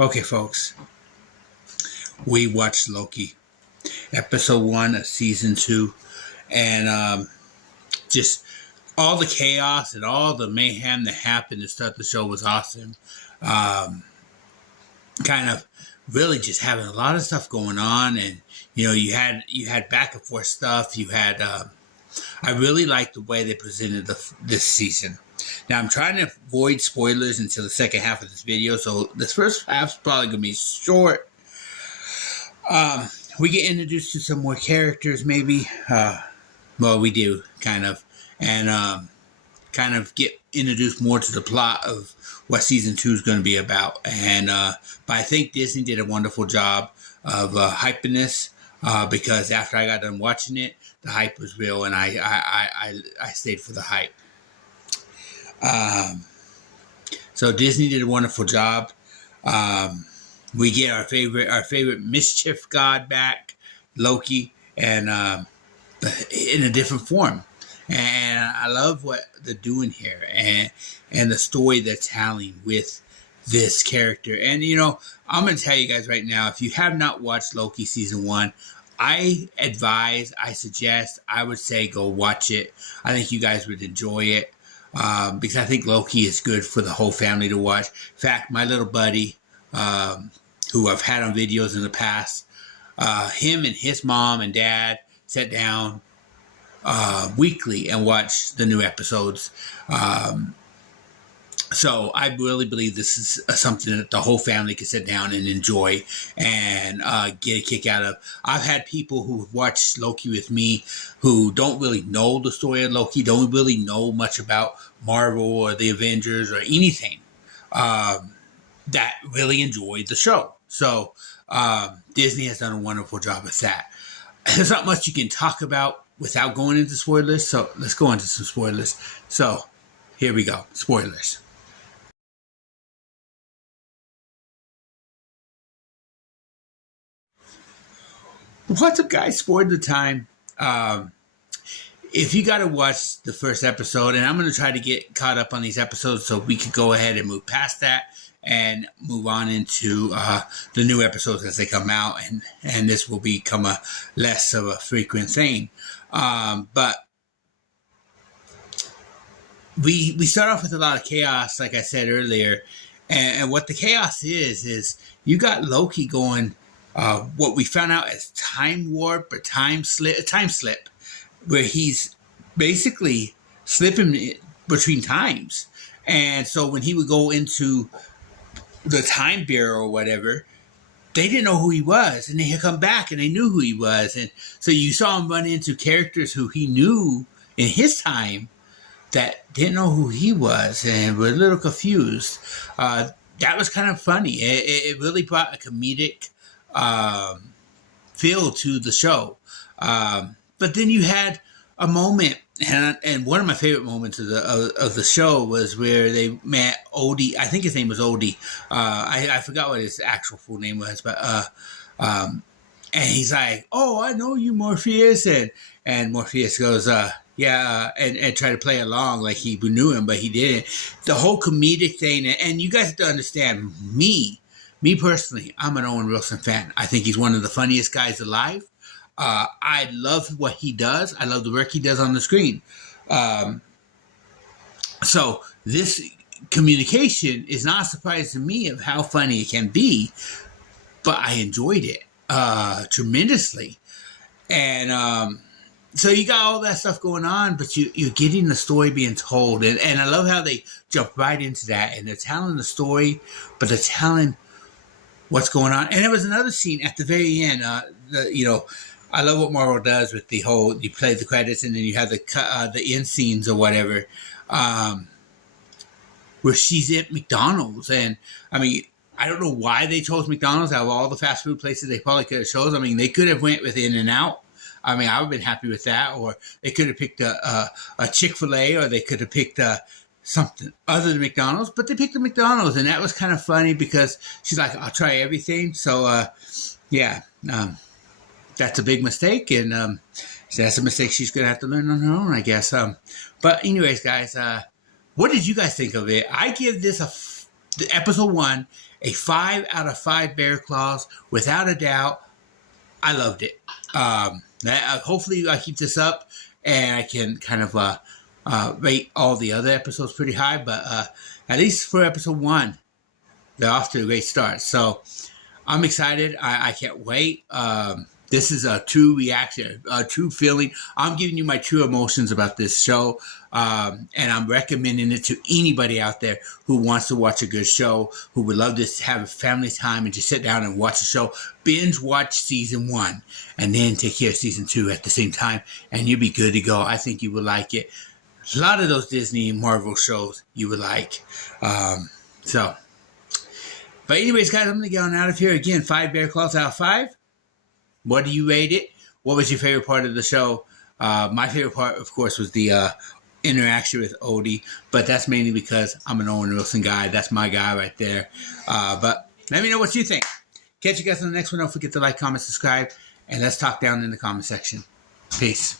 Okay, folks, we watched Loki, episode 1 of season 2, and just all the chaos and all the mayhem that happened to start the show was awesome. Um, kind of really just having a lot of stuff going on, and you had back and forth stuff. You had I really liked the way they presented this season. Now, I'm trying to avoid spoilers until the second half of this video, so this first half is probably going to be short. We get introduced to some more characters, maybe. Well, we do, kind of. And kind of get introduced more to the plot of what season 2 is going to be about. But I think Disney did a wonderful job of hyping this, because after I got done watching it, the hype was real, and I stayed for the hype. So Disney did a wonderful job. We get our favorite mischief god back, Loki, and in a different form. And I love what they're doing here, and the story they're telling with this character. And I'm going to tell you guys right now, if you have not watched Loki season 1, I suggest, I would say go watch it. I think you guys would enjoy it, because I think Loki is good for the whole family to watch. In fact, my little buddy, who I've had on videos in the past, him and his mom and dad sat down weekly and watch the new episodes. So I really believe this is something that the whole family can sit down and enjoy and get a kick out of. I've had people who have watched Loki with me who don't really know the story of Loki, don't really know much about Marvel or the Avengers or anything, that really enjoyed the show. So Disney has done a wonderful job with that. There's not much you can talk about without going into spoilers, so let's go into some spoilers. So here we go, spoilers. What's up, guys? Spoiler time. If you got to watch the first episode, and I'm going to try to get caught up on these episodes so we could go ahead and move past that and move on into the new episodes as they come out, and this will become a less of a frequent thing. But we start off with a lot of chaos, like I said earlier, and what the chaos is you got Loki going, what we found out as time warp or time slip, where he's basically slipping between times. And so when he would go into the time bureau or whatever, they didn't know who he was, and he'd come back and they knew who he was. And so you saw him run into characters who he knew in his time that didn't know who he was and were a little confused. That was kind of funny. It really brought a comedic feel to the show. But then you had a moment, and one of my favorite moments of the show was where they met Odie. I think his name was Odie. I forgot what his actual full name was, but and he's like, "Oh, I know you, Morpheus," and Morpheus goes, "Yeah," and try to play along like he knew him, but he didn't. The whole comedic thing, and you guys have to understand me personally, I'm an Owen Wilson fan. I think he's one of the funniest guys alive. I love what he does. I love the work he does on the screen. So this communication is not a surprise to me of how funny it can be, but I enjoyed it tremendously. And so you got all that stuff going on, but you're getting the story being told. And I love how they jump right into that, and they're telling the story, but they're telling what's going on. And there was another scene at the very end, I love what Marvel does with the whole, you play the credits and then you have the end scenes or whatever, where she's at McDonald's. And I mean, I don't know why they chose McDonald's out of all the fast food places they probably could have chosen. I mean, they could have went with In-N-Out. I mean, I would have been happy with that. Or they could have picked a Chick-fil-A, or they could have picked something other than McDonald's. But they picked the McDonald's, and that was kind of funny because she's like, I'll try everything. So, that's a big mistake, and that's a mistake she's going to have to learn on her own, I guess. But anyways, guys, what did you guys think of it? I give this episode 1, a 5 out of 5 bear claws, without a doubt. I loved it. Hopefully I keep this up and I can kind of rate all the other episodes pretty high, but at least for episode 1, they're off to a great start. So I'm excited. I can't wait. This is a true reaction, a true feeling. I'm giving you my true emotions about this show, and I'm recommending it to anybody out there who wants to watch a good show, who would love to have a family time and just sit down and watch a show. Binge watch season 1 and then take care of season 2 at the same time, and you'll be good to go. I think you would like it. A lot of those Disney and Marvel shows you would like. But anyways, guys, I'm going to get on out of here. Again, 5 bear claws out of 5. What do you rate it? What was your favorite part of the show? My favorite part, of course, was the interaction with Odie, but that's mainly because I'm an Owen Wilson guy. That's my guy right there. But let me know what you think. Catch you guys on the next one. Don't forget to like, comment, subscribe, and let's talk down in the comment section. Peace.